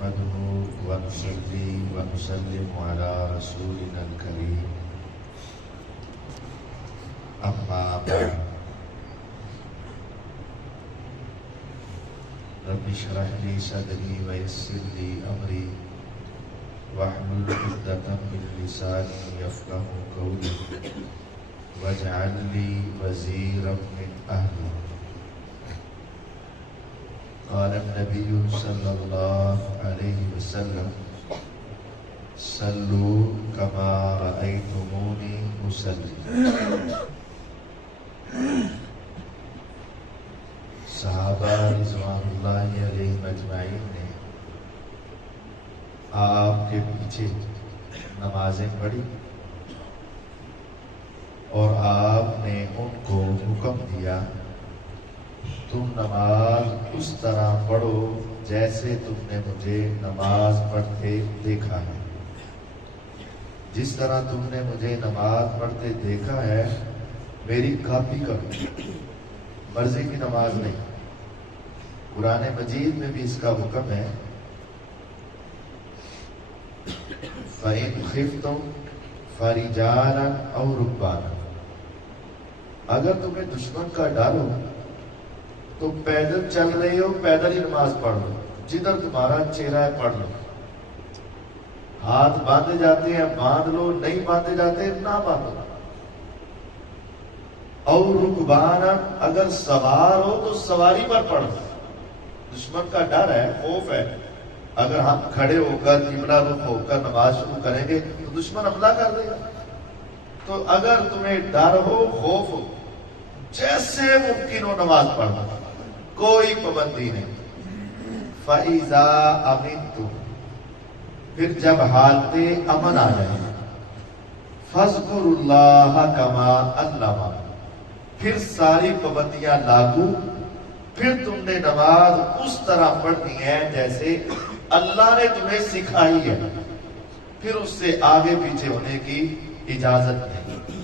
نحمده ونصلي ونسلم على رسولنا الكريم أما بعد رب اشرح لي صدري ويسر لي أمري واحلل عقدة من لساني يفقهوا قولي واجعل لي وزيرا من أهلي. قال النبي صلى الله عليه وسلم صلوا كما رأيتموني أصلي. صحابہ رضوان اللہ علیہم اجمعین نے آپ کے پیچھے نمازیں پڑھی اور آپ نے ان کو حکم دیا تم نماز اس طرح پڑھو جیسے تم نے مجھے نماز پڑھتے دیکھا ہے. جس طرح تم نے مجھے نماز پڑھتے دیکھا ہے میری کاپی کرو، مرضی کی نماز نہیں. قرآن مجید میں بھی اس کا حکم ہے فَإِنْ خِفْتُمْ فَرِجَالًا أَوْ رُكْبَانًا. اگر تمہیں دشمن کا ڈر ہو تو پیدل چل رہے ہو پیدل ہی نماز پڑھ لو، جدھر تمہارا چہرہ ہے پڑھ لو. ہاتھ باندھے جاتے ہیں باندھ لو، نہیں باندھے جاتے نہ باندھو. اور رکبانا، اگر سوار ہو تو سواری پر پڑھ لو. دشمن کا ڈر ہے، خوف ہے. اگر ہم کھڑے ہو کر قبلہ رخ ہو کر نماز شروع کریں گے تو دشمن حملہ کر دے گا. تو اگر تمہیں ڈر ہو خوف ہو جیسے ممکن ہو نماز پڑھنا، کوئی پابندی نہیں. فَإِذَا أَمِنْتُمْ، پھر جب حالت امن آ جائے فَاذْكُرُوا اللَّهَ كَمَا عَلَّمَكُمْ، پھر ساری پابندیاں لاگو. پھر تم نے نماز اس طرح پڑھنی ہے جیسے اللہ نے تمہیں سکھائی ہے، پھر اس سے آگے پیچھے ہونے کی اجازت نہیں.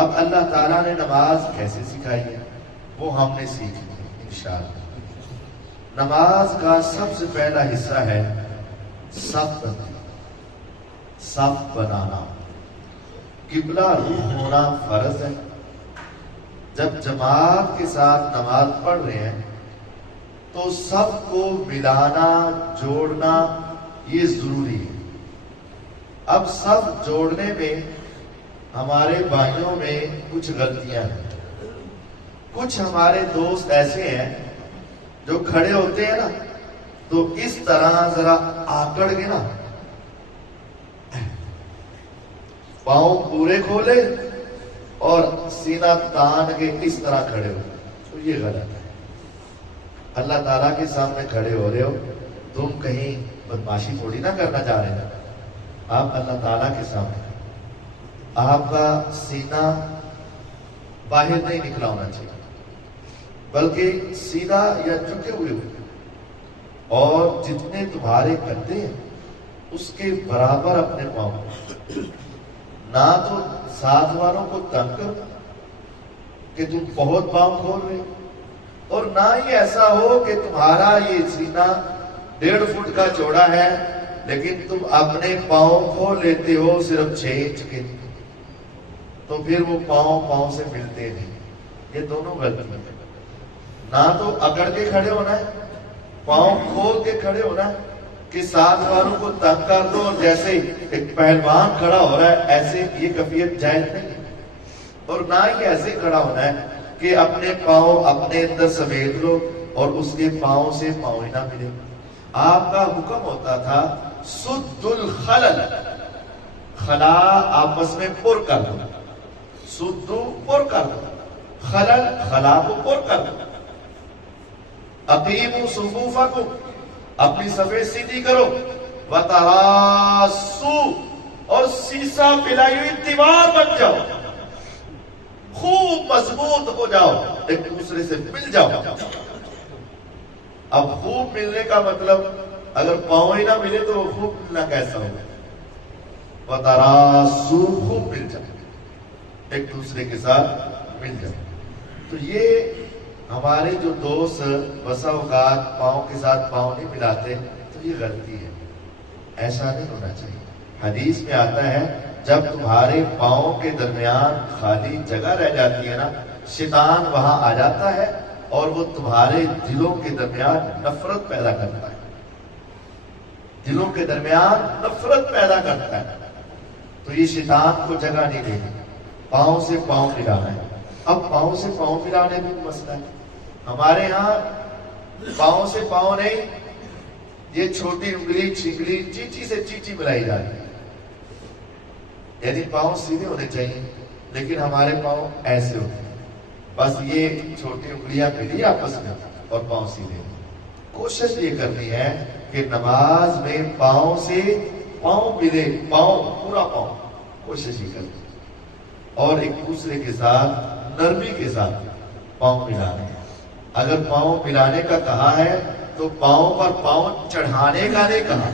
اب اللہ تعالیٰ نے نماز کیسے سکھائی ہے وہ ہم نے سیکھ لی انشاءاللہ. نماز کا سب سے پہلا حصہ ہے صف بندی، صف بنانا. قبلہ رخ ہونا فرض ہے. جب جماعت کے ساتھ نماز پڑھ رہے ہیں تو صف کو ملانا جوڑنا یہ ضروری ہے. اب صف جوڑنے میں ہمارے بھائیوں میں کچھ غلطیاں ہیں. کچھ ہمارے دوست ایسے ہیں جو کھڑے ہوتے ہیں نا تو اس طرح ذرا آکڑ کے نا پاؤں پورے کھولے اور سینہ تان کے اس طرح کھڑے ہو، تو یہ غلط ہے. اللہ تعالیٰ کے سامنے کھڑے ہو رہے ہو، تم کہیں بدماشی تھوڑی نہ کرنا چاہ رہے ہیں. آپ اللہ تعالیٰ کے سامنے، آپ کا سینہ باہر نہیں نکلا ہونا چاہیے بلکہ سیدھا یا جھکے ہوئے ہو، اور جتنے تمہارے کندھے ہیں اس کے برابر اپنے پاؤں. نہ تو ساتھ والوں کو تنگ کرو کہ تم بہت پاؤں کھول رہے، اور نہ ہی ایسا ہو کہ تمہارا یہ سینہ 1.5 فٹ کا چوڑا ہے لیکن تم اپنے پاؤں کھول لیتے ہو صرف 6 انچ کے، تو پھر وہ پاؤں سے ملتے نہیں. یہ دونوں غلطی ہیں. نہ تو اکڑ کے کھڑے ہونا ہے، پاؤں کھول کے کھڑے ہونا ہے کہ ساتھ والوں کو تنگ کر دو اور جیسے ایک پہلوان کھڑا ہو رہا ہے ایسے، یہ کیفیت جائز نہیں. اور نہ ہی ایسے کھڑا ہونا ہے کہ اپنے پاؤں اپنے اندر سمیٹ لو اور اس کے پاؤں سے پاؤں ہی نہ ملے. آپ کا حکم ہوتا تھا سد الخلل، خلا آپس میں پر کر دو. سدو پر کر دو، خلل خلا کو پر کر دو. اقیموا صفوفکم، اپنی صفیں سیدھی کرو. وتراصوا، اور سیسا پلائی ہوئی دیوار بن جاؤ، خوب مضبوط ہو جاؤ، ایک دوسرے سے مل جاؤ. اب خوب ملنے کا مطلب اگر پاؤں ہی نہ ملے تو وہ خوب ملنا کیسا ہوگا؟ وتراصوا، خوب مل جاؤ، ایک دوسرے کے ساتھ مل جاؤ. تو یہ ہمارے جو دوست بسا اوقات پاؤں کے ساتھ پاؤں نہیں ملاتے تو تو یہ غلطی ہے، ایسا نہیں ہونا چاہیے۔ حدیث میں آتا ہے جب تمہارے پاؤں کے درمیان خالی جگہ رہ جاتی ہے نا، شیطان وہاں آ جاتا ہے اور وہ تمہارے دلوں کے درمیان نفرت پیدا کرتا ہے، دلوں کے درمیان نفرت پیدا کرتا ہے۔ تو یہ شیطان کو جگہ نہیں دے گی، پاؤں سے پاؤں ملانا ہے۔ اب پاؤں سے پاؤں ملانے میں مسئلہ ہے، ہمارے ہاں پاؤں سے پاؤں نہیں، یہ چھوٹی انگلی چھنگلی چیچی سے چیچی ملائی جاتی ہے، یعنی پاؤں سیدھے ہونے چاہیے، لیکن ہمارے پاؤں ایسے ہوتے ہیں، بس یہ چھوٹی انگلیاں ملی آپس میں اور پاؤں سیدھے۔ کوشش یہ کرنی ہے کہ نماز میں پاؤں سے پاؤں ملے، پاؤں پورا پاؤں، کوشش یہ کرنی اور ایک دوسرے کے ساتھ نرمی کے ساتھ پاؤں ملانے۔ اگر پاؤں ملانے کا کہا ہے تو پاؤں پر پاؤں چڑھانے کا نہیں کہا،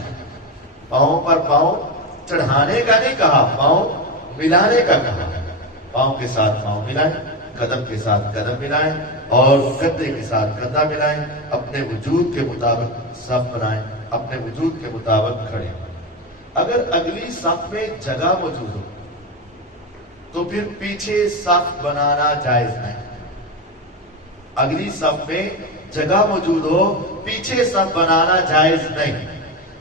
پاؤں پر پاؤں چڑھانے کا نہیں کہا، پاؤں ملانے کا کہا۔ پاؤں کے ساتھ پاؤں ملائیں، قدم کے ساتھ قدم ملائیں اور کندھے کے ساتھ کندھا ملائیں، اپنے وجود کے مطابق صف بنائیں، اپنے وجود کے مطابق کھڑے ہوں۔ اگر اگلی صف میں جگہ موجود ہو تو پھر پیچھے صف بنانا جائز نہیں۔ اگلی صف میں جگہ موجود ہو، پیچھے صف بنانا جائز نہیں۔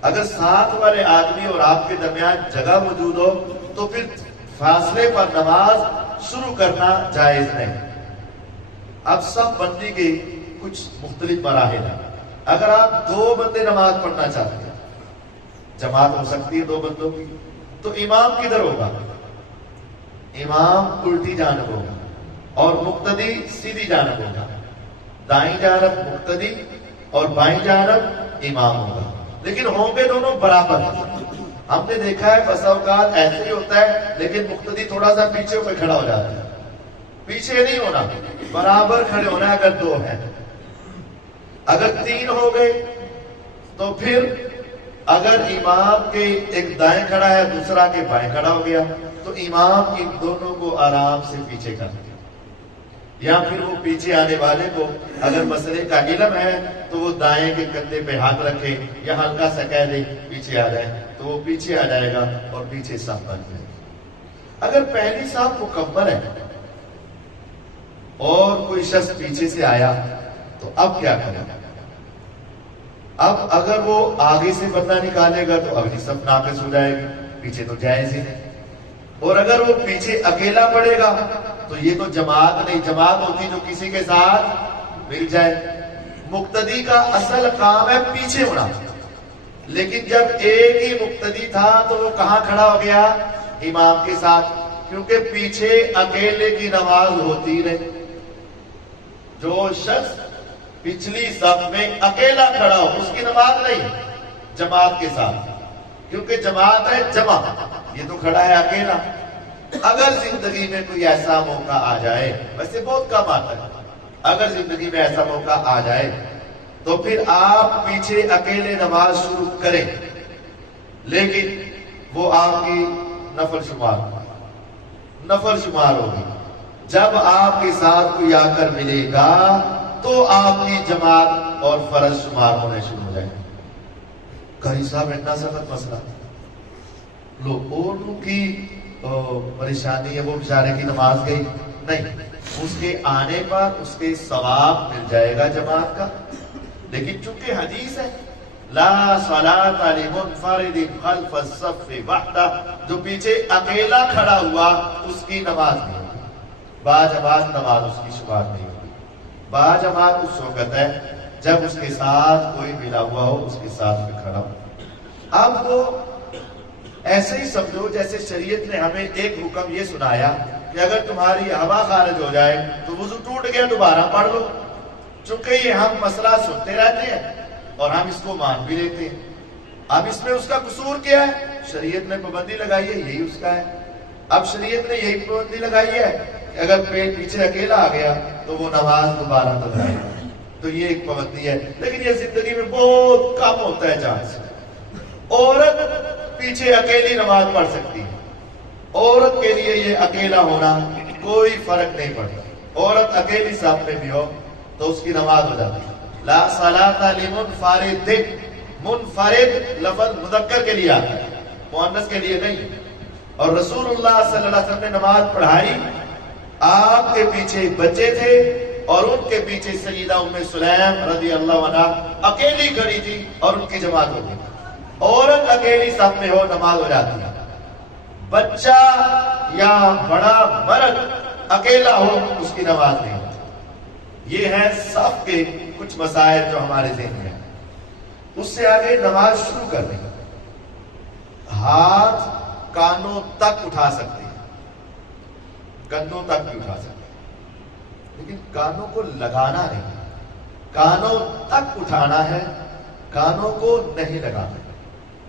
اگر ساتھ والے آدمی اور آپ کے درمیان جگہ موجود ہو تو پھر فاصلے پر نماز شروع کرنا جائز نہیں۔ اب صف بندی کے کچھ مختلف مراحل ہیں۔ اگر آپ دو بندے نماز پڑھنا چاہتے ہیں، جماعت ہو سکتی ہے دو بندوں کی، تو امام کدھر ہوگا؟ امام الٹی جانب ہوگا اور مقتدی سیدھی جانب ہوگا، دائیں جانب مقتدی اور بائیں جانب امام ہوگا، لیکن ہوں گے دونوں برابر۔ ہم نے دیکھا ہے بسا اوقات ایسے ہی ہوتا ہے، لیکن مقتدی تھوڑا سا پیچھے پہ کھڑا ہو جاتا ہے، پیچھے نہیں ہونا، برابر کھڑے ہونا ہے۔ اگر دو ہیں، اگر تین ہو گئے تو پھر اگر امام کے ایک دائیں کھڑا ہے دوسرا کے بائیں کھڑا ہو گیا تو امام ان دونوں کو آرام سے پیچھے کر دے، یا پھر وہ پیچھے آنے والے کو اگر مسئلے کا علم ہے تو وہ دائیں کے کندھے پہ ہاتھ رکھے یا ہلکا سا کہہ دے پیچھے آ جائے تو وہ پیچھے آ جائے گا اور پیچھے صف بن جائے گا۔ اگر پہلی صف مکمل ہے اور کوئی شخص پیچھے سے آیا تو اب کیا کرے؟ اب اگر وہ آگے سے بندہ نکالے گا تو اگلی صف ناقص ہو جائے گی، پیچھے تو جائز ہی نہیں۔ اور اگر وہ پیچھے اکیلا پڑے گا تو یہ تو جماعت نہیں، جماعت ہوتی جو کسی کے ساتھ مل جائے۔ مقتدی کا اصل کام ہے پیچھے ہونا، لیکن جب ایک ہی مقتدی تھا تو وہ کہاں کھڑا ہو گیا؟ امام کے ساتھ، کیونکہ پیچھے اکیلے کی نماز ہوتی نہیں۔ جو شخص پچھلی صف میں اکیلا کھڑا ہو اس کی نماز نہیں، جماعت کے ساتھ، کیونکہ جماعت ہے جمع، یہ تو کھڑا ہے اکیلا۔ اگر زندگی میں کوئی ایسا موقع آ جائے، ویسے بہت کم آتا ہے، اگر زندگی میں ایسا موقع آ جائے تو پھر آپ پیچھے اکیلے نماز شروع کریں، لیکن وہ آپ کی نفل شمار ہوگی۔ جب آپ کے ساتھ کوئی آ کر ملے گا تو آپ کی جماعت اور فرض شمار ہونے شروع ہو جائیں گے۔ قاری صاحب اتنا سخت مسئلہ، لوگ اردو کی پریشانی ہے، وہ بیچارے کی نماز گئی نہیں، اس کے آنے پر اس کے ثواب مل جائے گا جماعت کا، لیکن چونکہ حدیث ہے لا صلاۃ لمنفرد خلف الصف وحدہ، جو پیچھے اکیلا کھڑا ہوا اس کی نماز نہیں ہوگی، باجماعت نماز اس کی شمار نہیں ہوگی۔ باجماعت اس وقت ہے جب اس کے ساتھ کوئی ملا ہوا ہو، اس کے ساتھ میں کھڑا ہو۔ اب وہ ایسے ہی سمجھو جیسے شریعت نے ہمیں ایک حکم یہ سنایا کہ اگر تمہاری ہوا خارج ہو جائے تو وضو ٹوٹ گیا دوبارہ پڑھ لو۔ چونکہ یہ ہم مسئلہ سنتے رہتے ہیں اور ہم اس کو مان بھی لیتے ہیں، اب اس میں اس کا قصور کیا ہے؟ شریعت نے پابندی لگائی ہے، یہی اس کا ہے۔ اب شریعت نے یہی پابندی لگائی ہے کہ اگر پیچھے اکیلا آ گیا تو وہ نماز دوبارہ دہرائے، تو یہ ایک پابندی ہے، لیکن یہ زندگی میں بہت کم ہوتا ہے چانس۔ عورت پیچھے اکیلی نماز پڑھ سکتی ہے، عورت کے لیے یہ اکیلا ہونا کوئی فرق نہیں پڑتا، عورت اکیلی صف میں بھی ہو تو اس کی نماز ہو جاتی ہے۔ لا صلاۃ لمنفرد، منفرد لفظ مذکر کے لیے آتا ہے، مؤنث کے لیے نہیں۔ اور رسول اللہ صلی اللہ علیہ وسلم نے نماز پڑھائی، آپ کے پیچھے بچے تھے اور ان کے پیچھے سیدہ ام سلیم رضی اللہ عنہ اکیلی کھڑی تھی اور ان کی جماعت ہو گئی۔ عورت اکیلی صف میں ہو نماز ہو جاتی ہے، بچہ یا بڑا مرد اکیلا ہو اس کی نماز نہیں ہوتی۔ یہ ہے صف کے کچھ مسائل جو ہمارے ذہن میں ہیں۔ اس سے آگے نماز شروع کرنے کا ہاتھ کانوں تک اٹھا سکتے ہیں، کندھوں تک بھی اٹھا سکتے ہیں، لیکن کانوں کو لگانا نہیں، کانوں تک اٹھانا ہے، کانوں کو نہیں لگانا،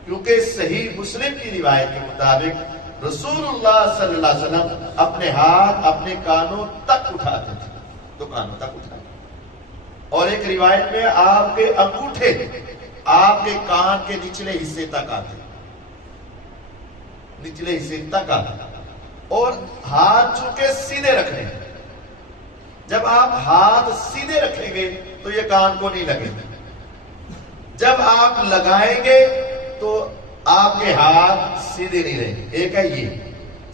کیونکہ صحیح مسلم کی روایت کے مطابق رسول اللہ صلی اللہ علیہ وسلم اپنے ہاتھ اپنے کانوں تک اٹھاتے تھے، تو کانوں تک اٹھائے۔ اور ایک روایت میں آپ کے انگوٹھے آپ کے کان کے نچلے حصے تک آتے، نچلے حصے تک آتے، اور ہاتھ چونکہ سیدھے رکھنے ہیں، جب آپ ہاتھ سیدھے رکھیں گے تو یہ کان کو نہیں لگے گا، جب آپ لگائیں گے تو آپ کے ہاتھ سیدھے نہیں رہیں گے۔ ایک ہے یہ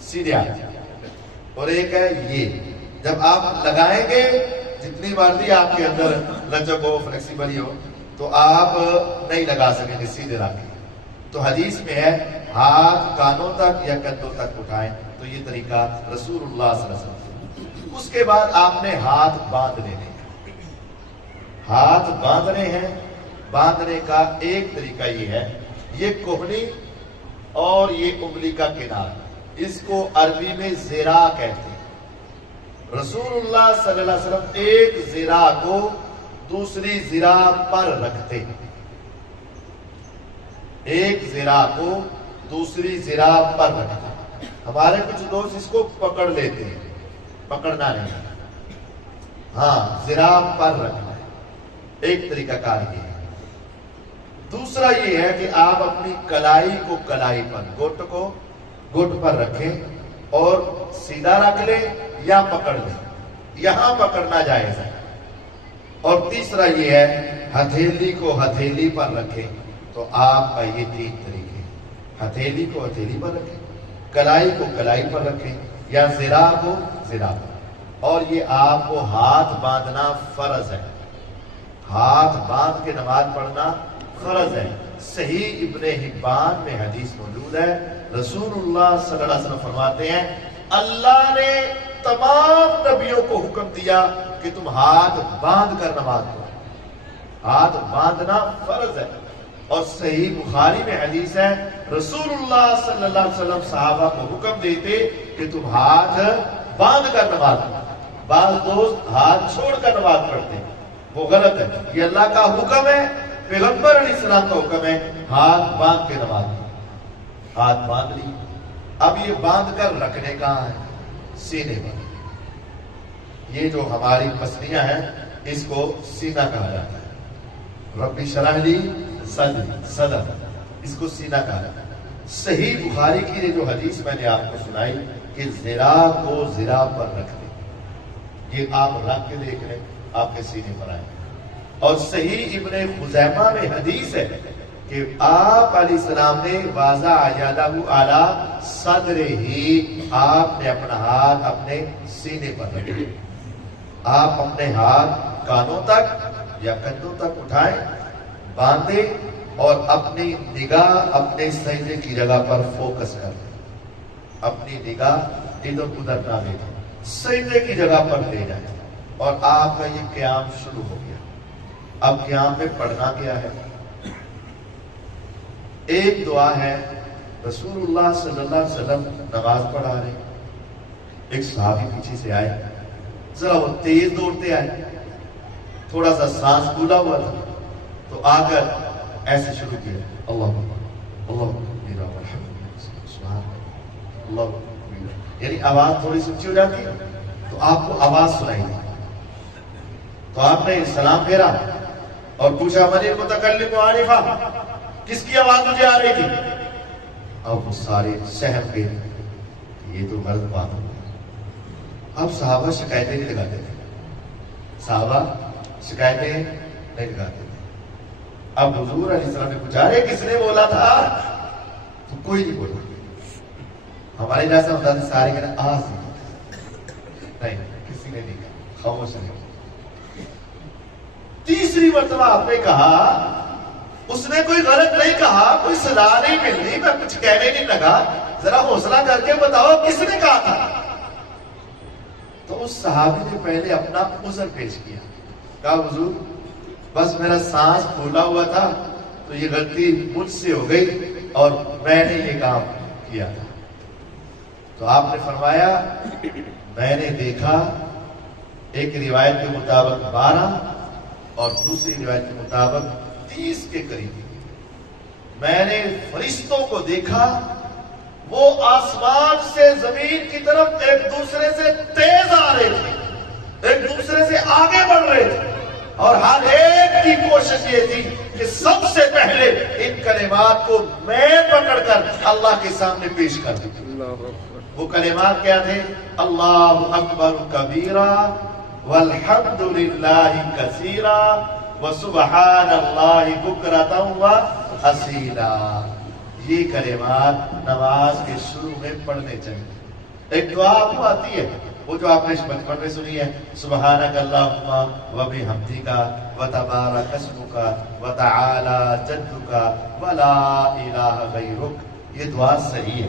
سیدھے ہاتھ اور ایک ہے یہ، جب آپ لگائیں گے جتنی مرضی آپ کے اندر لچک ہو فلیکسیبل ہو تو آپ نہیں لگا سکیں گے سیدھے رکھ کے۔ تو حدیث میں ہے ہاتھ کانوں تک یا کندھوں تک اٹھائیں، تو یہ طریقہ رسول اللہ صلی اللہ علیہ وسلم۔ اس کے بعد آپ نے ہاتھ باندھنے ہیں، ہاتھ باندھنے ہیں۔ باندھنے کا ایک طریقہ یہ ہے، یہ کوہنی اور یہ انگلی کا کنارہ، اس کو عربی میں زرا کہتے ہیں۔ رسول اللہ صلی اللہ علیہ وسلم ایک زرا کو دوسری زرا پر رکھتے، ایک زرا کو دوسری زرا پر رکھتے۔ ہمارے کچھ دوست اس کو پکڑ لیتے ہیں، پکڑنا نہیں، ہاں زرا پر رکھنا ہے، ایک طریقہ کار یہ ہے۔ دوسرا یہ ہے کہ آپ اپنی کلائی کو کلائی پر، گھٹ کو گھٹ پر رکھیں اور سیدھا رکھ لیں یا پکڑ لیں، یہاں پکڑنا جائز ہے۔ اور تیسرا یہ ہے ہتھیلی کو ہتھیلی پر رکھیں، تو آپ کا یہ تین طریقے، ہتھیلی کو ہتھیلی پر رکھیں، کلائی کو کلائی پر رکھیں یا زرا کو زرا پر۔ اور یہ آپ کو ہاتھ باندھنا فرض ہے، ہاتھ باندھ کے نماز پڑھنا فرض ہے۔ صحیح ابن حبان میں حدیث موجود ہے، رسول اللہ صلی اللہ علیہ وسلم فرماتے ہیں اللہ نے تمام نبیوں کو حکم دیا کہ تم ہاتھ باندھ کر نماز پڑھو، ہاتھ باندھنا فرض ہے۔ اور صحیح بخاری میں حدیث ہے رسول اللہ صلی اللہ علیہ وسلم صحابہ کو حکم دیتے کہ تم ہاتھ باندھ کر نماز پڑھو۔ بعض دوست ہاتھ چھوڑ کر نماز پڑھتے ہیں، وہ غلط ہے، یہ اللہ کا حکم ہے، پیغمبر علیہ السلام کا حکم ہے ہاتھ باندھ کے نماز پڑھو۔ ہاتھ باندھ لی، اب یہ باندھ کر رکھنے کہاں ہے؟ سینے پر۔ یہ جو ہماری پسلیاں ہیں اس کو سینہ کہا جاتا ہے، ربی شرح لی صدری، صدر، اس کو سینہ کہا جاتا ہے۔ صحیح بخاری کی یہ جو حدیث میں نے آپ کو سنائی کہ زرا کو زرا پر رکھ دیں، یہ آپ رکھ کے دیکھ لیں آپ کے سینے پر آئے۔ اور صحیح ابن خزیمہ میں حدیث ہے کہ آپ علیہ السلام نے واضح یادہ اعلیٰ صدر ہی، آپ نے اپنا ہاتھ اپنے سینے پر رکھے۔ آپ اپنے ہاتھ کانوں تک یا کندھوں تک اٹھائیں، باندھیں اور اپنی نگاہ اپنے سجدے کی جگہ پر فوکس کریں، اپنی نگاہ ادھر ادھر نہ لے جائیں، سجدے کی جگہ پر لے جائیں، اور آپ کا یہ قیام شروع ہو گیا۔ اب قیام میں پڑھنا کیا ہے؟ ایک دعا ہے، رسول اللہ صلی اللہ علیہ وسلم نماز پڑھا رہے، ایک صحابی پیچھے سے آئے، ذرا وہ تیز دوڑتے آئے، تھوڑا سا سانس پھولا ہوا تھا، تو آ کر ایسے شروع کیا، اللہ اللہ میرا سبحان اللہ، یعنی آواز تھوڑی سی اونچی ہو جاتی ہے تو آپ کو آواز سنائی دی، تو آپ نے سلام پھیرا اور پوچھا من المتکلم عارفہ، کس کی آواز مجھے آ رہی تھی؟ اب وہ سارے سہم گئے، یہ تو غلط بات ہو گئی۔ اب صحابہ شکایتیں نہیں لگاتے تھے، صحابہ شکایتیں نہیں لگاتے تھے۔ اب حضور علیہ السلام نے پوچھا رہے کس نے بولا تھا؟ تو کوئی نہیں بولا. ہمارے جیسا ہوتا تھا سارے کہنا نہیں، کسی نے نہیں کہا، خاموش نہیں. تیسری مرتبہ آپ نے کہا، اس نے کوئی غلط نہیں کہا، کوئی سزا نہیں ملنی، میں کچھ کہنے نہیں لگا، ذرا حوصلہ کر کے بتاؤ کس نے کہا تھا؟ تو اس صحابی نے پہلے اپنا عذر پیش کیا، کہا حضور بس میرا سانس پھولا ہوا تھا تو یہ غلطی مجھ سے ہو گئی اور میں نے یہ کام کیا تھا. تو آپ نے فرمایا میں نے دیکھا، ایک روایت کے مطابق 12 اور دوسری روایت کے مطابق 30 کے قریب میں نے فرشتوں کو دیکھا، وہ آسمان سے زمین کی طرف ایک دوسرے سے تیز آ رہے تھے، ایک دوسرے سے آگے بڑھ رہے تھے، اور ہر ایک کی کوشش یہ تھی کہ سب سے پہلے ان کلمات کو میں پکڑ کر اللہ کے سامنے پیش کر دوں. وہ کلمات کیا تھے؟ اللہ اکبر کبیرا والحمد للہ کثیرا وسبحان اللہ بکرۃ واصیلا. یہ کلمات نماز کے شروع میں پڑھنے چاہیے. ایک دعا آپ کو آتی ہے، وہ جو آپ نے بچپن میں سنی ہے، سبحانک اللہم وبحمدک وتبارک اسمک وتعالی جدک ولا الہ غیرک. یہ دعا صحیح ہے،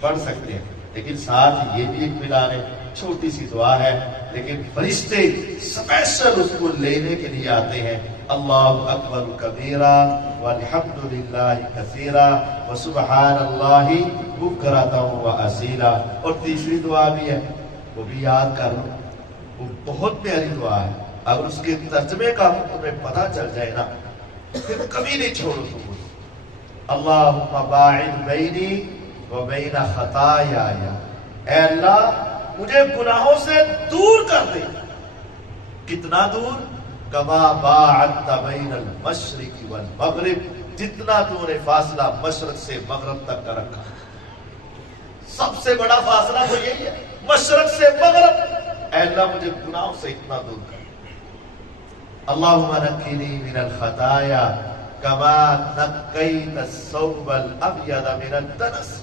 پڑھ سکتے ہیں، لیکن ساتھ یہ بھی ایک ملان ہے، چھوٹی سی دعا ہے لیکن فرشتے اسپیشل اس کو لینے کے لیے آتے ہیں. اللہ اکبر کبیرا والحمد للہ کثیرا وسبحان اللہ بکرۃ واصیلا. اور تیسری دعا بھی ہے، وہ بھی یاد کر لو، وہ بہت پیاری دعا ہے. اگر اس کے ترجمے کا تمہیں پتہ چل جائے نا پھر کبھی نہیں چھوڑو تم. اللہم باعد بینی و بین خطایایا، اے اللہ مجھے گناہوں سے دور کر دے. کتنا دور؟ کما باعدت بین المشرق والمغرب، جتنا تو نے فاصلہ مشرق سے مغرب تک کا رکھا. سب سے بڑا فاصلہ تو یہی ہے، مشرق سے مغرب. اے اللہ مجھے گناہوں سے اتنا دور کر. اللہم نقنی من الخطایا کما نقیت الثوب الابیض من الدنس.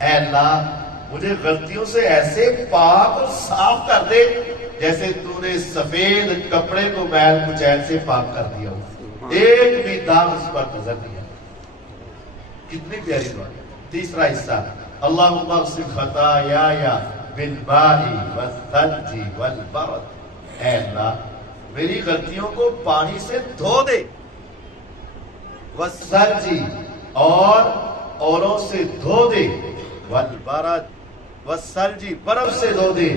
اے اللہ مجھے غلطیوں سے ایسے پاک اور صاف کر دے جیسے تو نے سفید کپڑے کو میل کچیل سے پاک کر دیا ہو، ایک بھی داغ اس پر نظر نہیں آتا. کتنی پیاری دعا. تیسرا حصہ، اللہم اغسل خطایایا بالماء والثلج والبرد. اے اللہ میری غلطیوں کو پانی سے دھو دے، والثلج اور اولوں سے دھو دے، والبرد والثلج برف سے دھو دے،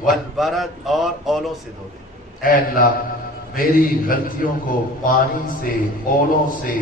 والبرد اور اولوں سے دھو دے. اے اللہ میری غلطیوں کو پانی سے، اولوں سے